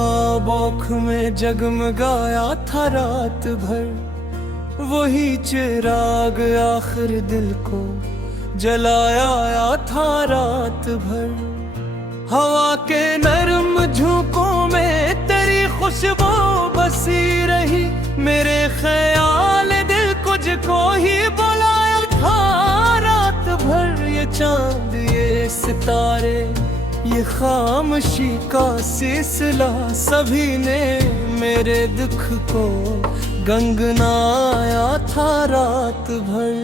ख्वाबों में जगमगाया था रात भर, वही चिराग आखिर दिल को जलाया था रात भर। हवा के नरम झोंकों में तेरी खुशबू बसी रही, मेरे ख्याल दिल कुझको ही बुलाया था रात भर। ये चांद ये सितारे ये खामोशी का सिलसिला, सभी ने मेरे दुख को गंगनाया था रात भर।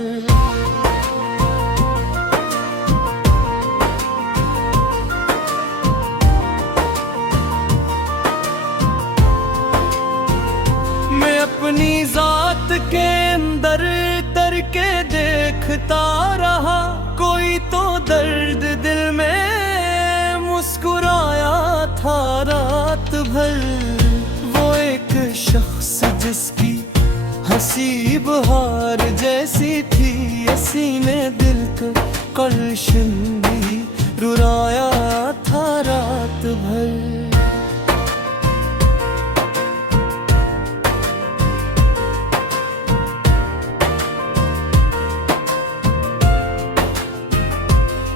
मैं अपनी जात के अंदर तर के देखता रहा, कोई तो दर्द दिल में मुस्कुराया था रात भर। वो एक शख्स जिसकी हंसी बहार जैसी थी, सीने दिल को गुलशन भी रुलाया था रात भर।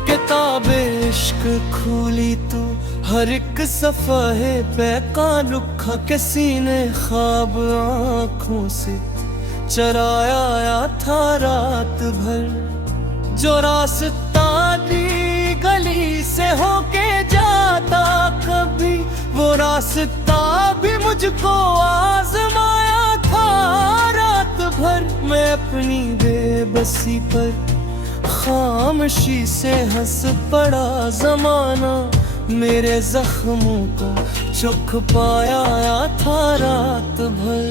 किताबे इश्क खोली तो हर एक सफ़हे पे कालुखा के सीने ख्वाब आँखों से चराया था रात भर। जो रास्ता दी गली से होके जाता कभी, वो रास्ता भी मुझको आजमाया था रात भर। मैं अपनी बेबसी पर खामोशी से हंस पड़ा, जमाना मेरे जख्मों को चुख पाया था रात भर।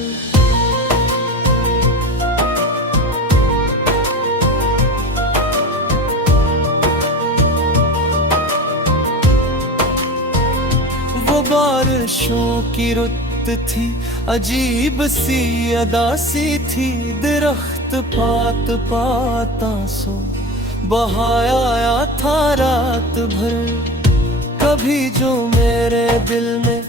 वो बारिशों की रुत थी, अजीब सी अदा सी थी, दरख्त पात पाता सो बहाया था रात भर। कभी जो मेरे दिल में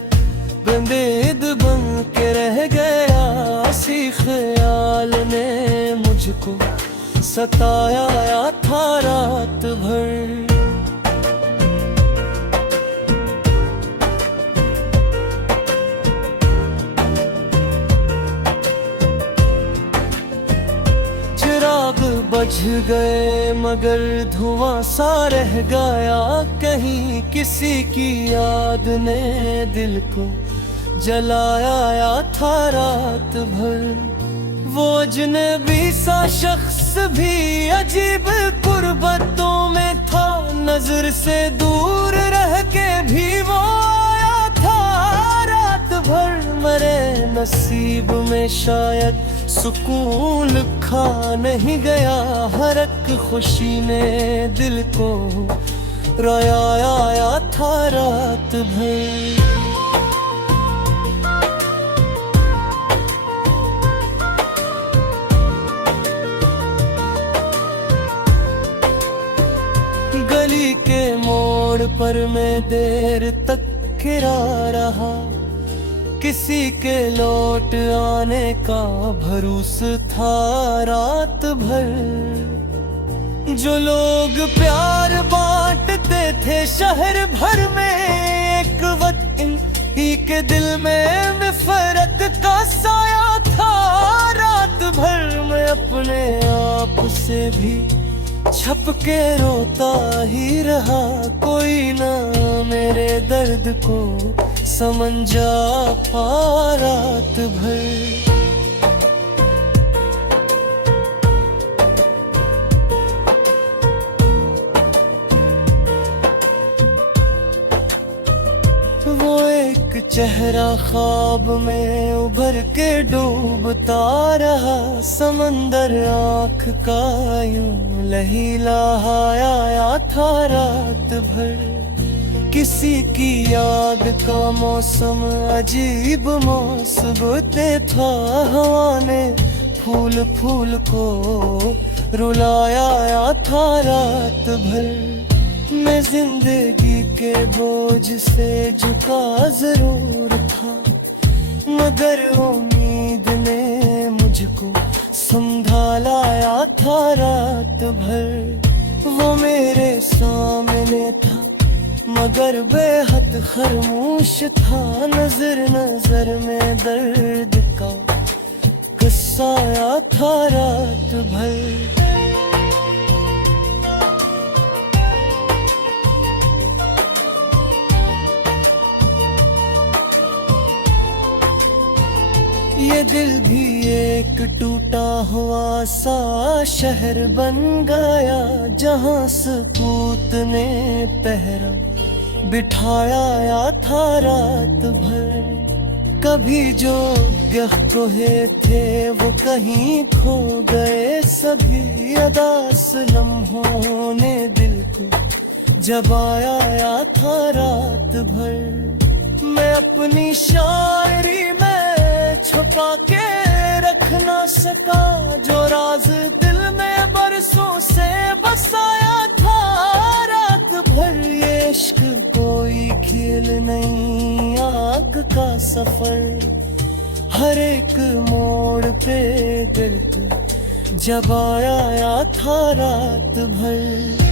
बंदेद बन के रह गया, इसी ख्याल ने मुझको सताया था रात भर। बज गए मगर धुआं सा रह गया, कहीं किसी की याद ने दिल को जलाया था रात भर। वो अजनबी सा शख्स भी अजीब गुर्बतों में था, नजर से दूर रह के भी वो आया था रात भर। मेरे नसीब में शायद सुकून लिखा नहीं गया, हर एक खुशी ने दिल को रोया था रात भर। गली के मोड़ पर मैं देर तक खड़ा रहा, किसी के लौट आने का भरोसा था रात भर। जो लोग प्यार बांटते थे शहर भर में, एक वक्त ही के दिल में नफरत का साया था रात भर। मैं अपने आप से भी छप के रोता ही रहा, कोई ना मेरे दर्द को समझ जा पा रात भर। वो एक चेहरा ख्वाब में उभर के डूबता रहा, समंदर आँख का यूं लही लहाया था रात भर। किसी की याद का मौसम अजीब मौसबते था, हवा ने फूल फूल को रुलाया था रात भर। मैं जिंदगी के बोझ से झुका जरूर था, मगर उम्मीद ने मुझको संभालाया था रात भर। वो मेरे सामने था मगर बेहद खामोश था, नजर नजर में दर्द का किस्सा आया था रात भर। ये दिल भी एक टूटा हुआ सा शहर बन गया, जहाँ सकूत ने पहरा बिठाया था रात भर। कभी जो गहकोहे थे वो कहीं खो गए, सभी अदास लम्हों ने दिल को जबाया था रात भर। मैं अपनी शायरी में छुपा के रख ना सका, जो राज दिल में बरसों से बसाया था रात भर। ये इश्क कोई खेल नहीं, आग का सफर, हर एक मोड़ पे दर्द जब आया था रात भर।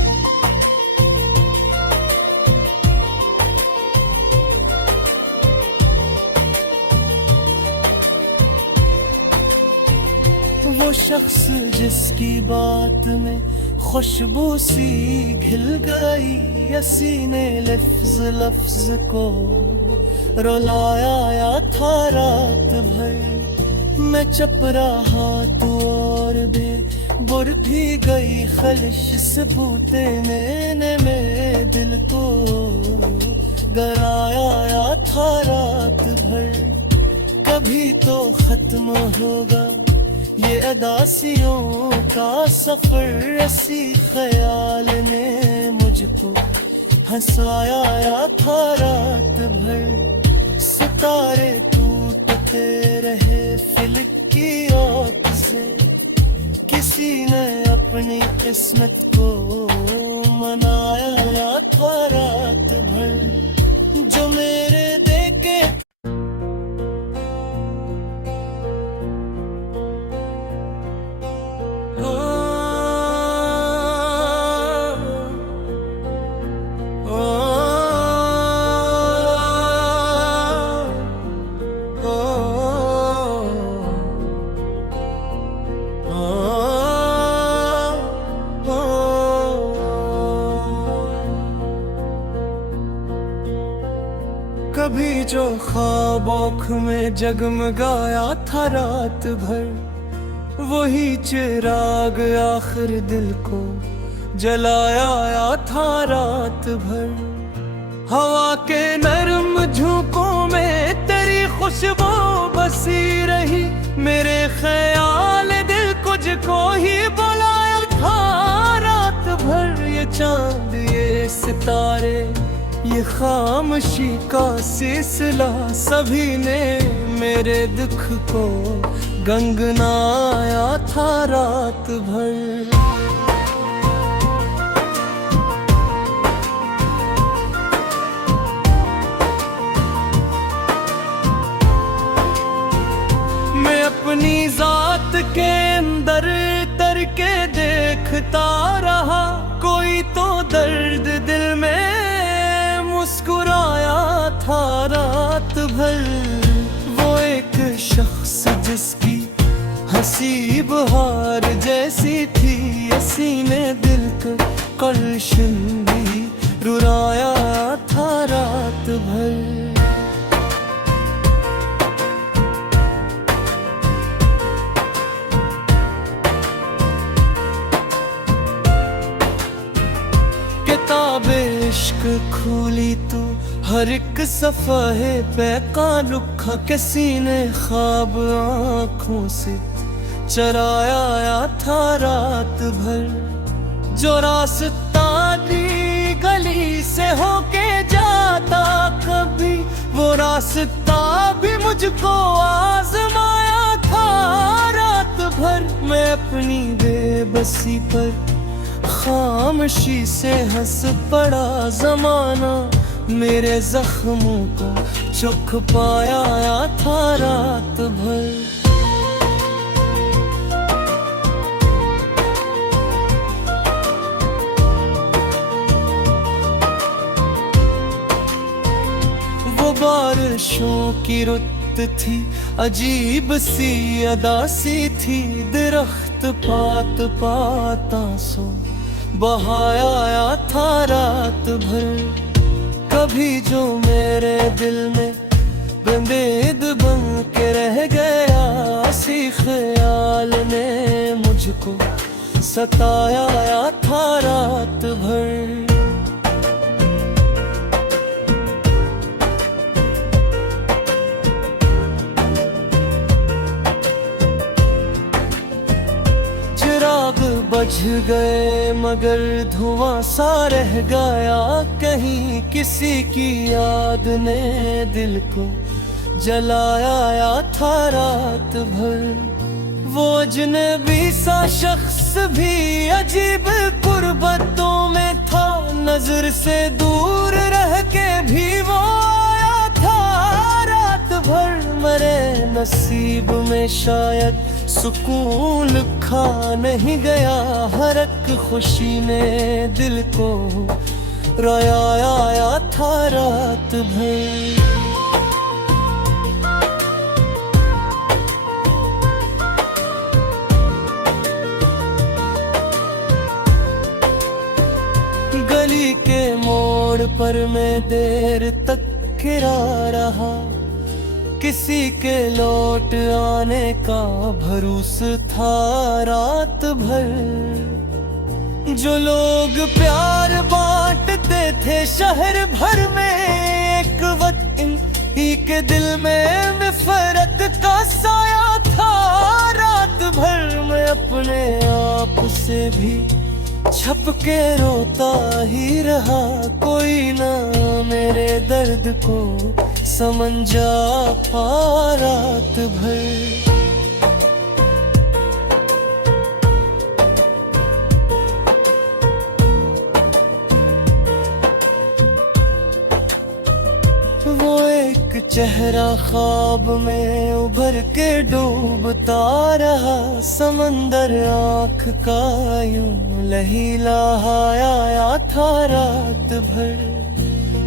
वो शख्स जिसकी बात में खुशबू सी घिल गई, यसी ने लफ्ज लफ्ज को रुलाया था रात भर। मैं चप रहा तो और बुर भी गई खलिश सबूते ने मेरे दिल को गराया था रात भर। कभी तो खत्म होगा ये अदासियों का सफर, ऐसी ख्याल ने मुझको हंसाया था रात भर। सितारे टूटते रहे फिल्क की औत से, किसी ने अपनी किस्मत को मनाया था रात भर। जो मेरे देके कभी जो ख्वाब आँख में जगमगाया था रात भर, वही चिराग आखिर दिल को जलाया था रात भर। हवा के नरम झोंकों में तेरी खुशबू बसी रही, मेरे ख्याल दिल तुझको ही बुलाया था रात भर। ये चांद ये सितारे ये खामोशी का सिलसिला, सभी ने मेरे दुख को गंगनाया था रात भर। मैं अपनी जात के अंदर तर के देखता रहा, कोई तो दर्द दिल में मुस्कुराया था रात भर। वो एक शख्स जिसकी हंसी बहार जैसी थी, इसी ने दिल को गुलशन भी रुलाया था रात भर। किताबे इश्क खोली तो हर एक सफ़हे पे कालुखा, किसी ने ख्वाब आँखों से चराया था रात भर। जो रास्ता दी गली से होके जाता कभी, वो रास्ता भी मुझको आजमाया था रात भर। मैं अपनी बेबसी पर खामोशी से हंस पड़ा, जमाना मेरे जख्मों को चुख पाया था रात भर। वो बारिशों की रुत थी, अजीब सी अदा सी थी, दरख्त पात पाता सो बहाया था रात भर। कभी जो मेरे दिल में बंदेद बन के रह गया, इसी ख्याल ने मुझको सताया था रात भर। चिराग बुझ गए मगर धुआं सा रह गया, कहीं किसी की याद ने दिल को जलाया था रात भर। वो अजनबी सा शख्स भी अजीब कुर्बतों में था, नजर से दूर रह के भी वो आया था रात भर। मरे नसीब में शायद सुकून लिखा नहीं गया, हर एक खुशी ने दिल को रोया था रात भर। गली के मोड़ पर मैं देर तक खड़ा रहा, किसी के लौट आने का भरोसा था रात भर। जो लोग प्यार बांटते थे शहर भर में, एक वक्त ही के दिल में नफरत का साया था रात भर। मैं अपने आप से भी छप के रोता ही रहा, कोई ना मेरे दर्द को समझ जा पा रात भर। वो एक चेहरा ख्वाब में उभर के डूबता रहा, समंदर आँख का यूं लहिलाया था रात भर।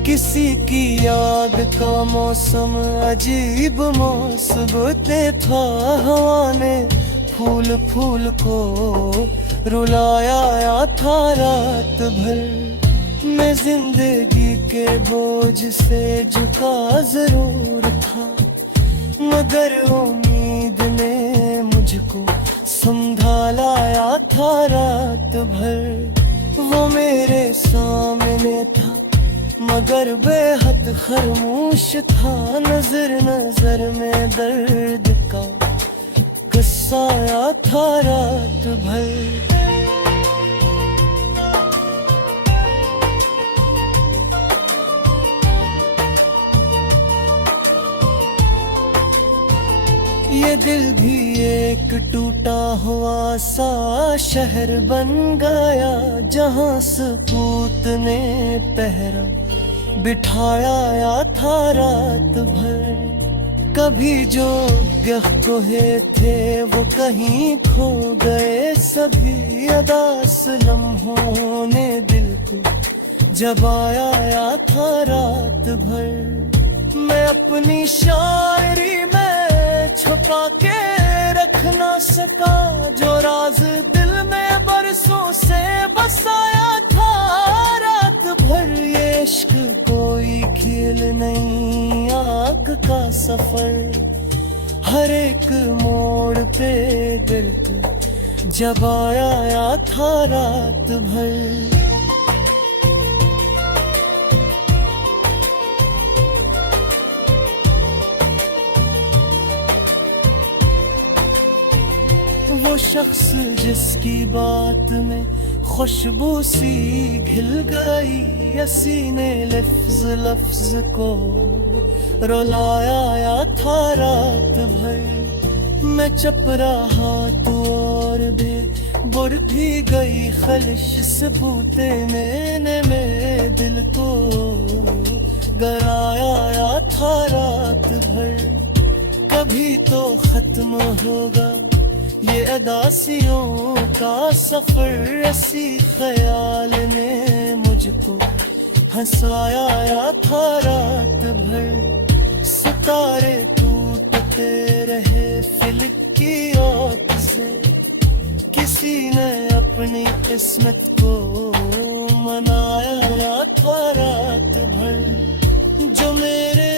किसी की याद का मौसम अजीब मौसबते था, हवा ने फूल फूल को रुलाया था रात भर। मैं जिंदगी के बोझ से झुका जरूर था, मगर उम्मीद ने मुझको संभाला था रात भर। वो मेरे सामने था मगर बेहद खामोश था, नजर नजर में दर्द का गुस्सा था रात भर। ये दिल भी एक टूटा हुआ सा शहर बन गया, जहाँ सपूत ने पहरा बिठाया था रात भर। कभी जो गहकोहे थे वो कहीं खो गए, सभी अदास लम्हों ने दिल को जबाया था रात भर। मैं अपनी शायरी में छुपा के रख ना सका, जो राज दिल में बरसों से बसाया था रात भर। ये इश्क कोई खेल नहीं, आग का सफर, हर एक मोड़ पे दिल को जबाया था रात भर। वो शख्स जिसकी बात में खुशबू सी घिल गई, यसी ने लफ्ज लफ्ज को रुलाया था रात भर। मैं चप रहा तो और दे बुर भी गई खलिश सबूते मैंने मेरे दिल को मगर आया था रात भर। कभी तो खत्म होगा ये अदासियों का सफर, ऐसी ख्याल ने मुझको हंसाया था रात भर। सितारे टूटते रहे फिल्क की औत से, किसी ने अपनी किस्मत को मनाया था रात भर। जो मेरे